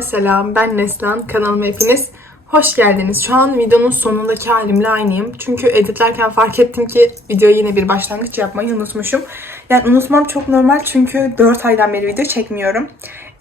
Herkese selam. Ben Neslan. Kanalıma hepiniz hoş geldiniz. Şu an videonun sonundaki halimle aynıyım. Çünkü editlerken fark ettim ki videoya yine bir başlangıç yapmayı unutmuşum. Yani unutmam çok normal çünkü 4 aydan beri video çekmiyorum.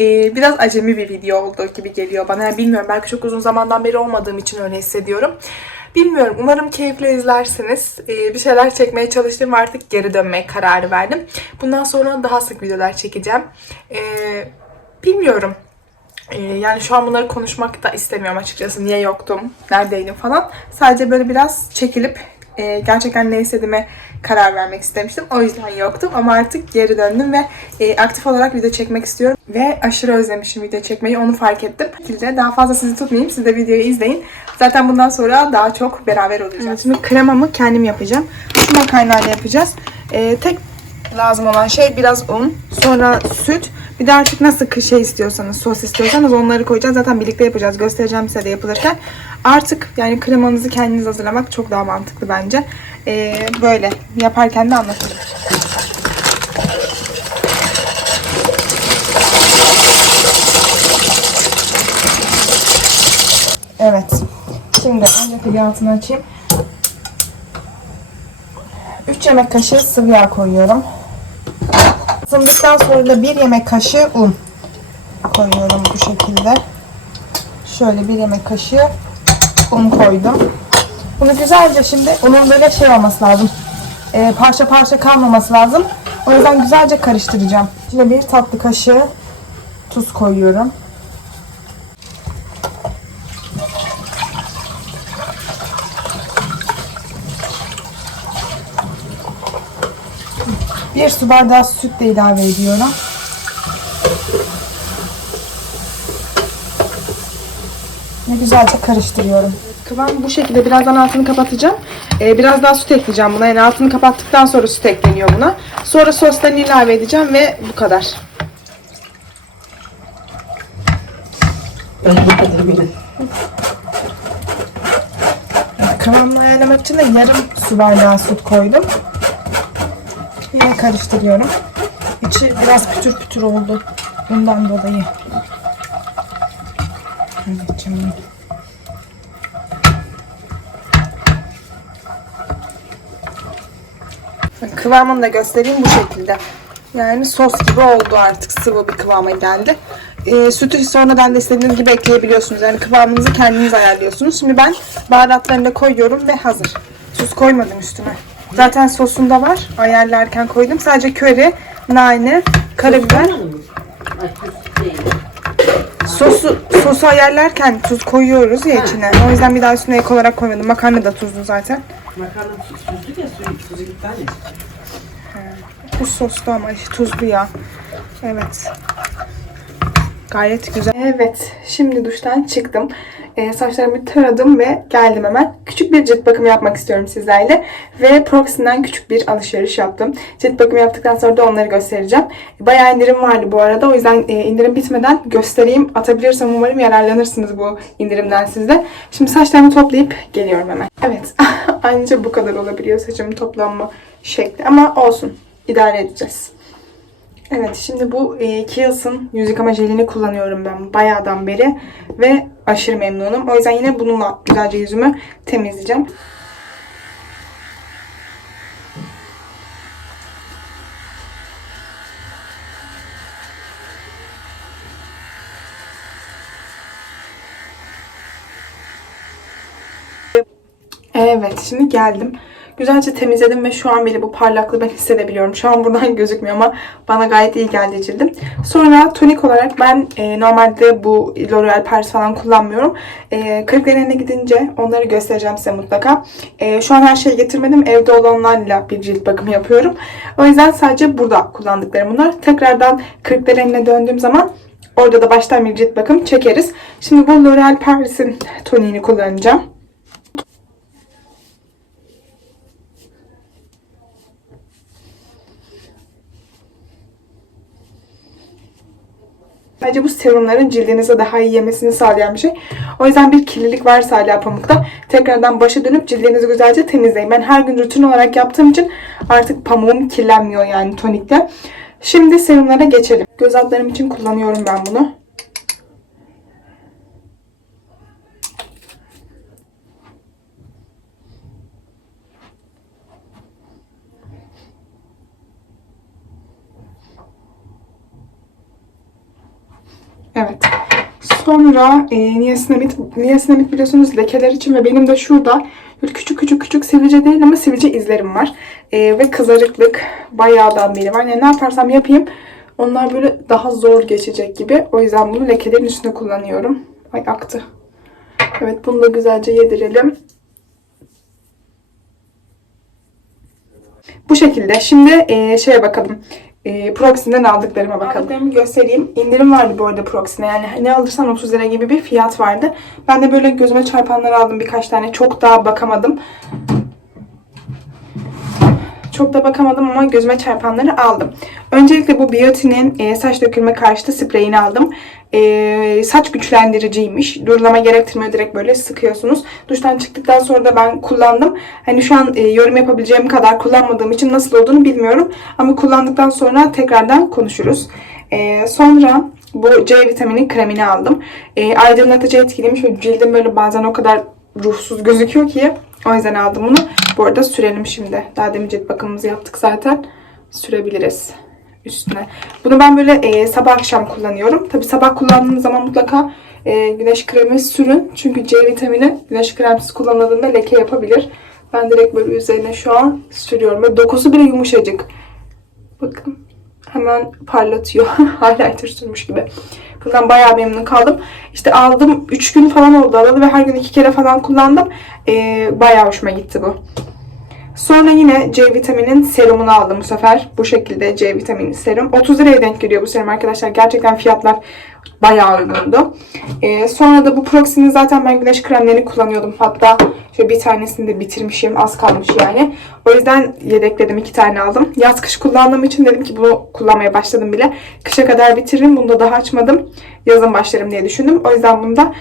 Ee, biraz acemi bir video olduğu gibi geliyor bana. Yani bilmiyorum belki çok uzun zamandan beri olmadığım için öyle hissediyorum. Bilmiyorum. Umarım keyifle izlersiniz. Ee, bir şeyler çekmeye çalıştım ve artık geri dönmeye kararı verdim. Bundan sonra daha sık videolar çekeceğim. Ee, bilmiyorum. Ee, yani şu an bunları konuşmak da istemiyorum açıkçası. Niye yoktum, neredeydim falan. Sadece böyle biraz çekilip e, gerçekten ne istediğime karar vermek istemiştim. O yüzden yoktum ama artık geri döndüm ve e, aktif olarak video çekmek istiyorum. Ve aşırı özlemişim video çekmeyi, onu fark ettim. Şekilde daha fazla sizi tutmayayım, siz de videoyu izleyin. Zaten bundan sonra daha çok beraber olacağız. Şimdi kremamı kendim yapacağım. Şu makarnayla yapacağız. E, tek lazım olan şey biraz un, sonra süt. Bir de artık nasıl şey istiyorsanız, sos istiyorsanız onları koyacağız. Zaten birlikte yapacağız. Göstereceğim size de yapılırken. Artık yani kremanızı kendiniz hazırlamak çok daha mantıklı bence. Ee, böyle yaparken de anlatırım. Evet. Şimdi önce bir altını açayım. 3 yemek kaşığı sıvı yağ koyuyorum. Isındıktan sonra da 1 yemek kaşığı un koyuyorum bu şekilde. Şöyle 1 yemek kaşığı un koydum. Bunu güzelce şimdi unun böyle şey olması lazım. Ee, parça parça kalmaması lazım. O yüzden güzelce karıştıracağım. Şimdi bir tatlı kaşığı tuz koyuyorum. Bir su bardağı süt de ilave ediyorum. Ve güzelce karıştırıyorum. Kıvam bu şekilde. Birazdan altını kapatacağım. Ee, biraz daha süt ekleyeceğim buna. Yani altını kapattıktan sonra süt ekleniyor buna. Sonra soslarını ilave edeceğim ve bu kadar. Ben bu kadar bile. Kıvamını ayarlamak için de yarım su bardağı süt koydum. Yine karıştırıyorum. İçi biraz pütür pütür oldu. Bundan dolayı. Evet canım. Kıvamını da göstereyim bu şekilde. Yani sos gibi oldu artık. Sıvı bir kıvama geldi. Ee, sütü sonradan da istediğiniz gibi ekleyebiliyorsunuz. Yani kıvamınızı kendiniz ayarlıyorsunuz. Şimdi ben baharatlarını da koyuyorum ve hazır. Tuz koymadım üstüne. Zaten sosunda var. Ayarlarken koydum. Sadece köri, nane, karabiber. Sosu, sosu ayarlarken tuz koyuyoruz ya içine. O yüzden bir daha üstüne ek olarak koymadım. Makarna da tuzlu zaten. Makarna tuz, tuzlu ya suyu tuzu et. Bu soslu ama işte tuzlu ya. Evet. Gayet güzel. Evet. Şimdi duştan çıktım. Ee, saçlarımı taradım ve geldim hemen. Küçük bir cilt bakımı yapmak istiyorum sizlerle. Ve Proxy'den küçük bir alışveriş yaptım. Cilt bakımı yaptıktan sonra da onları göstereceğim. Bayağı indirim vardı bu arada. O yüzden e, indirim bitmeden göstereyim. Atabilirsem umarım yararlanırsınız bu indirimden siz de. Şimdi saçlarımı toplayıp geliyorum hemen. Evet. Anca bu kadar olabiliyor saçımın toplanma şekli. Ama olsun. İdare edeceğiz. Evet şimdi bu e, Kiehl's'ın yüz yıkama jelini kullanıyorum ben bayağıdan beri ve aşırı memnunum. O yüzden yine bununla güzelce yüzümü temizleyeceğim. Evet şimdi geldim. Güzelce temizledim ve şu an bile bu parlaklığı ben hissedebiliyorum. Şu an buradan gözükmüyor ama bana gayet iyi geldi cildim. Sonra tonik olarak ben e, normalde bu L'Oreal Paris falan kullanmıyorum. E, kırıklarına gidince onları göstereceğim size mutlaka. E, şu an her şeyi getirmedim. Evde olanlarla bir cilt bakımı yapıyorum. O yüzden sadece burada kullandıklarım bunlar. Tekrardan kırıklarına döndüğüm zaman orada da baştan bir cilt bakım çekeriz. Şimdi bu L'Oreal Paris'in toniğini kullanacağım. Sadece bu serumların cildinize daha iyi yemesini sağlayan bir şey. O yüzden bir kirlilik varsa hala pamukta tekrardan başa dönüp cildinizi güzelce temizleyin. Ben her gün rutin olarak yaptığım için artık pamuğum kirlenmiyor yani tonikle. Şimdi serumlara geçelim. Göz altlarım için kullanıyorum ben bunu. Evet. Sonra e, niasinamid, niasinamid biliyorsunuz lekeler için ve benim de şurada böyle küçük küçük küçük sivilce değil ama sivilce izlerim var. E, ve kızarıklık bayağıdan beri var. Yani ne yaparsam yapayım onlar böyle daha zor geçecek gibi. O yüzden bunu lekelerin üstüne kullanıyorum. Ay aktı. Evet bunu da güzelce yedirelim. Bu şekilde. Şimdi e, şeye bakalım. E, Proxim'den aldıklarıma bakalım. Aldıklarımı göstereyim. İndirim vardı bu arada Proxim'de. Yani ne alırsan 30 lira gibi bir fiyat vardı. Ben de böyle gözüme çarpanları aldım birkaç tane. Çok daha bakamadım. Çok da bakamadım ama gözüme çarpanları aldım. Öncelikle bu Bioti'nin e, saç dökülme karşıtı spreyini aldım. E, saç güçlendiriciymiş. Durulama gerektirmiyor. Direkt böyle sıkıyorsunuz. Duştan çıktıktan sonra da ben kullandım. Hani şu an e, yorum yapabileceğim kadar kullanmadığım için nasıl olduğunu bilmiyorum. Ama kullandıktan sonra tekrardan konuşuruz. E, sonra bu C vitamini kremini aldım. E, aydınlatıcı etkiliymiş ve cildim böyle bazen o kadar ruhsuz gözüküyor ki. O yüzden aldım bunu. Bu arada sürelim şimdi. Daha demin cilt bakımımızı yaptık zaten. Sürebiliriz üstüne. Bunu ben böyle e, sabah akşam kullanıyorum. Tabi sabah kullandığınız zaman mutlaka e, güneş kremi sürün. Çünkü C vitamini güneş kremsiz kullanıldığında leke yapabilir. Ben direkt böyle üzerine şu an sürüyorum. Ve dokusu bile yumuşacık. Bakın hemen parlatıyor. Highlighter sürmüş gibi. Bundan bayağı memnun kaldım. İşte aldım 3 gün falan oldu alalı ve her gün 2 kere falan kullandım. Ee, bayağı hoşuma gitti bu. Sonra yine C vitaminin serumunu aldım bu sefer. Bu şekilde C vitamini serum. 30 liraya denk geliyor bu serum arkadaşlar. Gerçekten fiyatlar bayağı uygundu. Ee, sonra da bu Proxy'nin zaten ben güneş kremlerini kullanıyordum. Hatta şöyle bir tanesini de bitirmişim. Az kalmış yani. O yüzden yedekledim. iki tane aldım. Yaz kış kullandığım için dedim ki bunu kullanmaya başladım bile. Kışa kadar bitiririm. Bunu da daha açmadım. Yazın başlarım diye düşündüm. O yüzden bunu da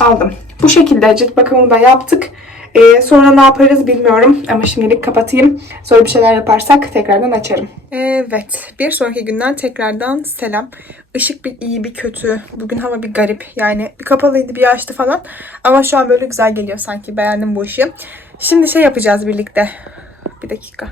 aldım. Bu şekilde cilt bakımımı da yaptık. Ee, sonra ne yaparız bilmiyorum ama şimdilik kapatayım. Sonra bir şeyler yaparsak tekrardan açarım. Evet. Bir sonraki günden tekrardan selam. Işık bir iyi bir kötü. Bugün hava bir garip. Yani bir kapalıydı bir açtı falan. Ama şu an böyle güzel geliyor sanki. Beğendim bu ışığı. Şimdi şey yapacağız birlikte. Bir dakika.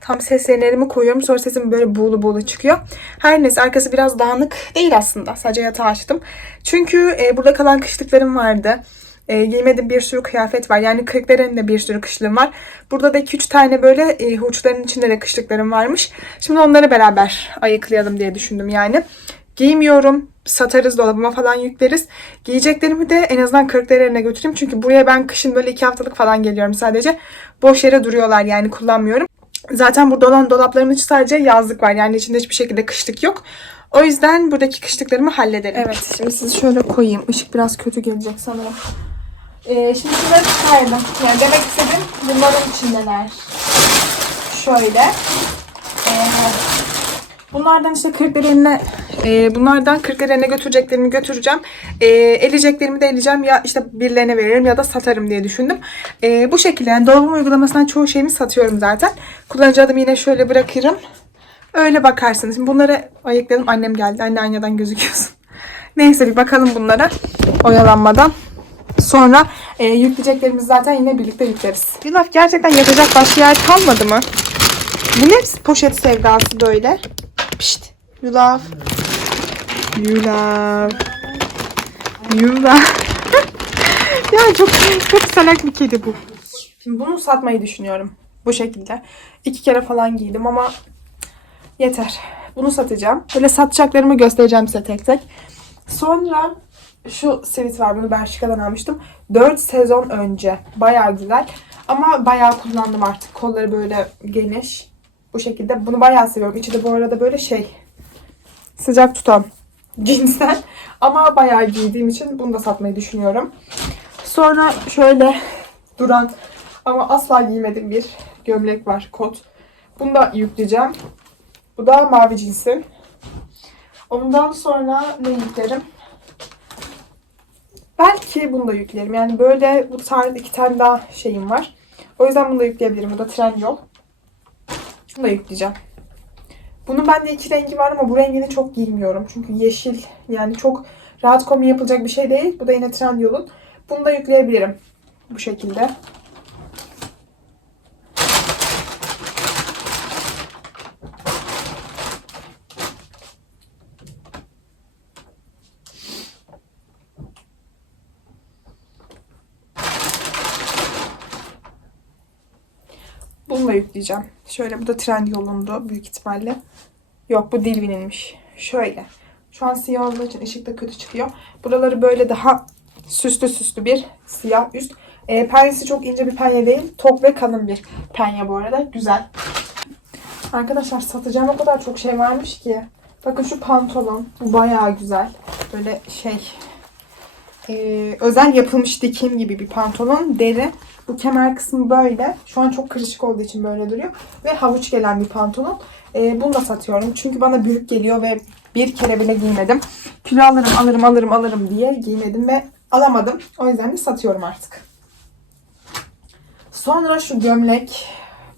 Tam seslerini koyuyorum. Sonra sesim böyle buğulu buğulu çıkıyor. Her neyse arkası biraz dağınık değil aslında. Sadece yatağı açtım. Çünkü e, burada kalan kışlıklarım vardı. E, giymediğim bir sürü kıyafet var. Yani kırkların da bir sürü kışlığım var. Burada da 2-3 tane böyle e, huçların içinde de kışlıklarım varmış. Şimdi onları beraber ayıklayalım diye düşündüm yani. Giymiyorum. Satarız dolabıma falan yükleriz. Giyeceklerimi de en azından kırklar yerine götüreyim. Çünkü buraya ben kışın böyle 2 haftalık falan geliyorum sadece. Boş yere duruyorlar yani kullanmıyorum. Zaten burada olan dolaplarımın içi sadece yazlık var. Yani içinde hiçbir şekilde kışlık yok. O yüzden buradaki kışlıklarımı halledelim. Evet şimdi sizi şöyle koyayım. Işık biraz kötü gelecek sanırım. Ee, şimdi şunları çıkardım. Yani demek istedim bunların içindeler. Şöyle. Ee, bunlardan işte kırklarına e, bunlardan kırklarına götüreceklerimi götüreceğim. E, eleyeceklerimi de eleyeceğim. Ya işte birilerine veririm ya da satarım diye düşündüm. E, bu şekilde yani dolabım uygulamasından çoğu şeyimi satıyorum zaten. Kullanıcı adımı yine şöyle bırakırım. Öyle bakarsınız. Şimdi bunları ayıkladım. Annem geldi. Anne aynadan gözüküyorsun. Neyse bir bakalım bunlara. Oyalanmadan. Sonra e, yükleyeceklerimizi zaten yine birlikte yükleriz. Yulaf gerçekten yatacak başka yer kalmadı mı? Bu ne poşet sevdası böyle? Pişt. Yulaf. Yulaf. Yulaf. ya çok çok salak bir kedi bu. Şimdi bunu satmayı düşünüyorum. Bu şekilde. İki kere falan giydim ama yeter. Bunu satacağım. Böyle satacaklarımı göstereceğim size tek tek. Sonra şu sivit var. Bunu Bershka'dan almıştım. 4 sezon önce. Bayağı güzel. Ama bayağı kullandım artık. Kolları böyle geniş. Bu şekilde. Bunu bayağı seviyorum. İçi de bu arada böyle şey sıcak tutan cinsten. Ama bayağı giydiğim için bunu da satmayı düşünüyorum. Sonra şöyle duran ama asla giymediğim bir gömlek var. Kot. Bunu da yükleyeceğim. Bu da mavi cinsin. Ondan sonra ne yüklerim? Belki bunu da yüklerim. Yani böyle bu tarz iki tane daha şeyim var. O yüzden bunu da yükleyebilirim. Bu da tren yol. Bunu da yükleyeceğim. Bunun bende iki rengi var ama bu rengini çok giymiyorum. Çünkü yeşil yani çok rahat kombin yapılacak bir şey değil. Bu da yine tren yolun. Bunu da yükleyebilirim. Bu şekilde. Yükleyeceğim. Şöyle bu da trend yolundu büyük ihtimalle. Yok bu Dilvin'inmiş. Şöyle. Şu an siyah olduğu için ışık da kötü çıkıyor. Buraları böyle daha süslü süslü bir siyah üst. E, penyesi çok ince bir penye değil. Tok ve kalın bir penye bu arada. Güzel. Arkadaşlar satacağım o kadar çok şey varmış ki. Bakın şu pantolon. Bayağı güzel. Böyle şey e, özel yapılmış dikim gibi bir pantolon. Deri. Bu kemer kısmı böyle. Şu an çok kırışık olduğu için böyle duruyor. Ve havuç gelen bir pantolon. E, bunu da satıyorum. Çünkü bana büyük geliyor ve bir kere bile giymedim. Kilo alırım alırım alırım alırım diye giymedim ve alamadım. O yüzden de satıyorum artık. Sonra şu gömlek.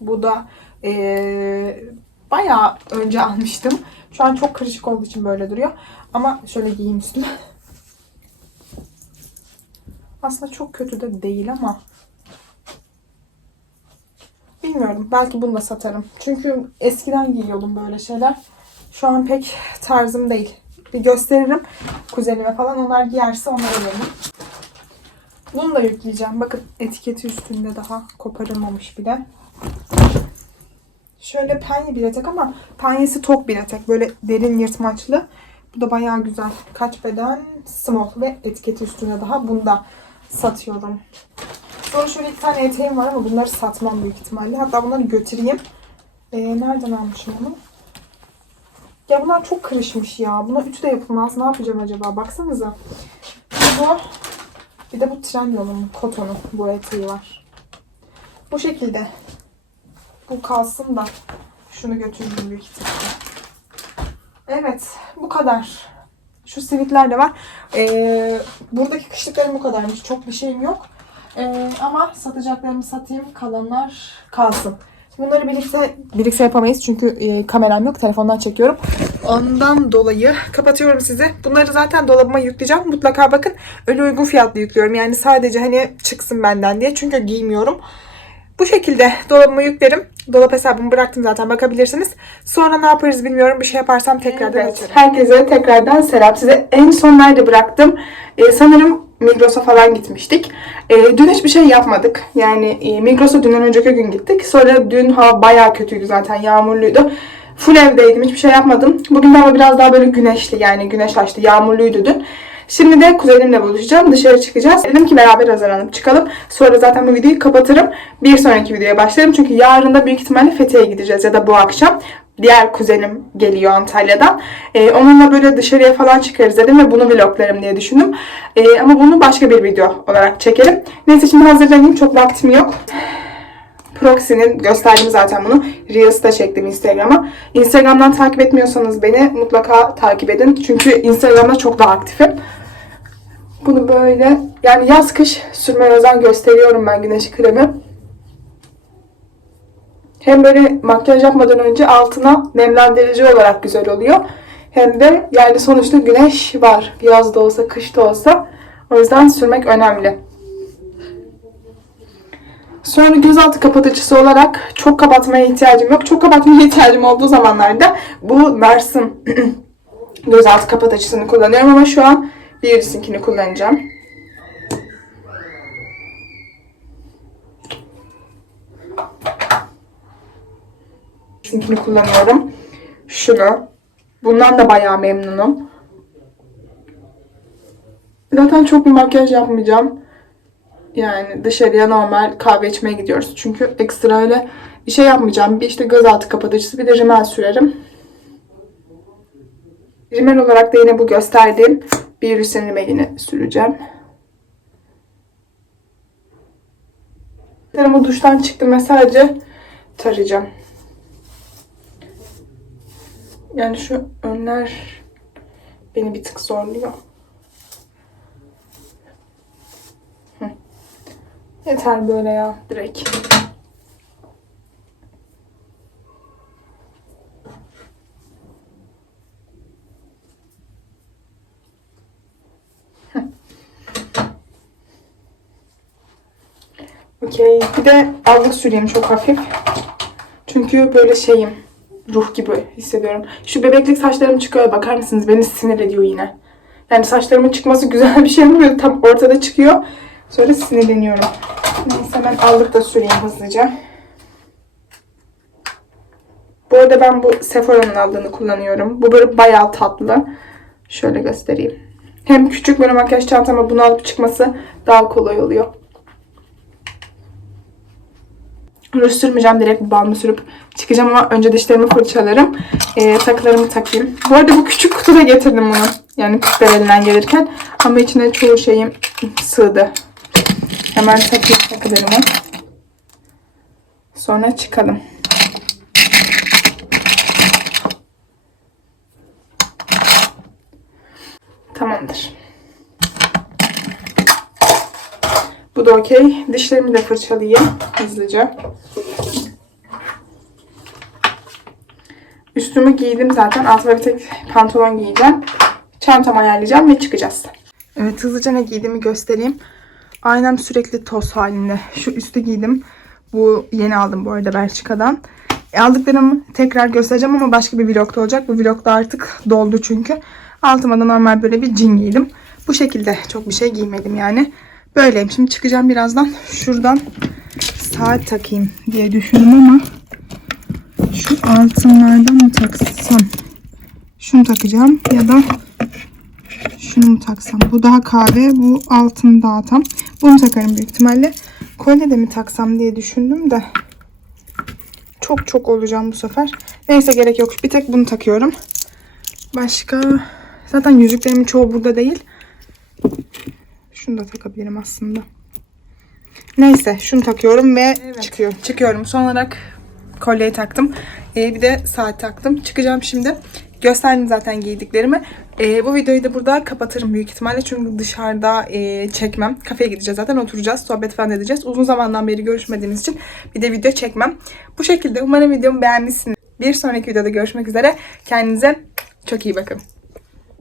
Bu da eee bayağı önce almıştım. Şu an çok kırışık olduğu için böyle duruyor. Ama şöyle giyeyim üstüme. Aslında çok kötü de değil ama bilmiyorum. Belki bunu da satarım. Çünkü eskiden giyiyordum böyle şeyler. Şu an pek tarzım değil. Bir gösteririm kuzenime falan. Onlar giyerse onlara veririm. Bunu da yükleyeceğim. Bakın etiketi üstünde daha koparılmamış bile. Şöyle penye bir etek ama penyesi tok bir etek. Böyle derin yırtmaçlı. Bu da bayağı güzel. Kaç beden? Small ve etiketi üstünde daha. Bunu da satıyorum. Sonra şöyle iki tane eteğim var ama bunları satmam büyük ihtimalle. Hatta bunları götüreyim. Ee, nereden almışım onu? Ya bunlar çok kırışmış ya. Buna ütü de yapılmaz. Ne yapacağım acaba? Baksanıza. Bu bir de bu tren kotonu bu eteği var. Bu şekilde. Bu kalsın da şunu götüreyim büyük ihtimalle. Evet bu kadar. Şu sivitler de var. Ee, buradaki kışlıklarım bu kadarmış. Çok bir şeyim yok. Ee, ama satacaklarımı satayım. Kalanlar kalsın. Bunları birlikte birlikte yapamayız çünkü e, kameram yok. Telefondan çekiyorum. Ondan dolayı kapatıyorum sizi. Bunları zaten dolabıma yükleyeceğim. Mutlaka bakın öyle uygun fiyatlı yüklüyorum. Yani sadece hani çıksın benden diye. Çünkü giymiyorum. Bu şekilde dolabıma yüklerim. Dolap hesabımı bıraktım zaten bakabilirsiniz. Sonra ne yaparız bilmiyorum. Bir şey yaparsam tekrardan açarım. Herkese tekrardan selam. Size en son nerede bıraktım? Ee, sanırım Migros'a falan gitmiştik. Ee, dün hiçbir şey yapmadık. Yani e, Migros'a dünden önceki gün gittik. Sonra dün hava bayağı kötüydü zaten. Yağmurluydu. Full evdeydim. Hiçbir şey yapmadım. Bugün de biraz daha böyle güneşli. Yani güneş açtı. Yağmurluydu dün. Şimdi de kuzenimle buluşacağım. Dışarı çıkacağız. Dedim ki beraber hazırlanıp çıkalım. Sonra zaten bu videoyu kapatırım. Bir sonraki videoya başlarım. Çünkü yarın da büyük ihtimalle Fethiye'ye gideceğiz ya da bu akşam. Diğer kuzenim geliyor Antalya'dan. Ee, onunla böyle dışarıya falan çıkarız dedim ve bunu vloglarım diye düşündüm. Ee, ama bunu başka bir video olarak çekelim. Neyse şimdi hazırlanayım. Çok vaktim yok. Proxy'nin gösterdim zaten bunu. Reels'ta çektim Instagram'a. Instagram'dan takip etmiyorsanız beni mutlaka takip edin. Çünkü Instagram'da çok daha aktifim. Bunu böyle yani yaz kış sürmeye özen gösteriyorum ben güneş kremi. Hem böyle makyaj yapmadan önce altına nemlendirici olarak güzel oluyor. Hem de yani sonuçta güneş var. Yaz da olsa kış da olsa. O yüzden sürmek önemli. Sonra gözaltı kapatıcısı olarak çok kapatmaya ihtiyacım yok. Çok kapatmaya ihtiyacım olduğu zamanlarda bu Nars'ın gözaltı kapatıcısını kullanıyorum ama şu an Beauty'sinkini kullanacağım. Beauty'sinkini kullanıyorum. Şunu. Bundan da bayağı memnunum. Zaten çok bir makyaj yapmayacağım. Yani dışarıya normal kahve içmeye gidiyoruz. Çünkü ekstra öyle bir şey yapmayacağım. Bir işte gözaltı kapatıcısı bir de rimel sürerim. Rimel olarak da yine bu gösterdiğim bir Hüseyin rimelini süreceğim. Ama duştan çıktım ve sadece tarayacağım. Yani şu önler beni bir tık zorluyor. Yeter böyle ya direkt. Okey. Bir de allık süreyim çok hafif. Çünkü böyle şeyim. Ruh gibi hissediyorum. Şu bebeklik saçlarım çıkıyor. Bakar mısınız? Beni sinir ediyor yine. Yani saçlarımın çıkması güzel bir şey mi? Böyle tam ortada çıkıyor. Sonra sinirleniyorum. Neyse ben allık da süreyim hızlıca. Bu arada ben bu Sephora'nın aldığını kullanıyorum. Bu böyle bayağı tatlı. Şöyle göstereyim. Hem küçük böyle makyaj çantama bunu alıp çıkması daha kolay oluyor. Ruj sürmeyeceğim. Direkt balmı sürüp çıkacağım ama önce dişlerimi fırçalarım. Ee, takılarımı takayım. Bu arada bu küçük kutuda getirdim bunu. Yani kuşlar elinden gelirken. Ama içine çoğu şeyim sığdı. Hemen takayım takılarımı. Sonra çıkalım. Tamamdır. Bu da okey. Dişlerimi de fırçalayayım hızlıca. Üstümü giydim zaten. Altıma bir tek pantolon giyeceğim. Çantamı ayarlayacağım ve çıkacağız. Evet hızlıca ne giydiğimi göstereyim. Aynam sürekli toz halinde. Şu üstü giydim. Bu yeni aldım bu arada Belçika'dan. E, aldıklarımı tekrar göstereceğim ama başka bir vlogda olacak. Bu vlogda artık doldu çünkü. Altıma da normal böyle bir jean giydim. Bu şekilde çok bir şey giymedim yani. Böyleyim. Şimdi çıkacağım birazdan. Şuradan saat takayım diye düşündüm ama şu altınlardan mı taksam? Şunu takacağım ya da şunu mu taksam? Bu daha kahve, bu altın daha tam. Bunu takarım büyük ihtimalle. Kolye de mi taksam diye düşündüm de. Çok çok olacağım bu sefer. Neyse gerek yok. Bir tek bunu takıyorum. Başka... Zaten yüzüklerimin çoğu burada değil. Şunu da takabilirim aslında. Neyse şunu takıyorum ve çıkıyorum. Çıkıyorum. Son olarak kolyeyi taktım. Ee, bir de saat taktım. Çıkacağım şimdi. Gösterdim zaten giydiklerimi. Ee, bu videoyu da burada kapatırım büyük ihtimalle. Çünkü dışarıda e, çekmem. Kafeye gideceğiz zaten oturacağız. Sohbet falan edeceğiz. Uzun zamandan beri görüşmediğimiz için bir de video çekmem. Bu şekilde umarım videomu beğenmişsiniz. Bir sonraki videoda görüşmek üzere. Kendinize çok iyi bakın.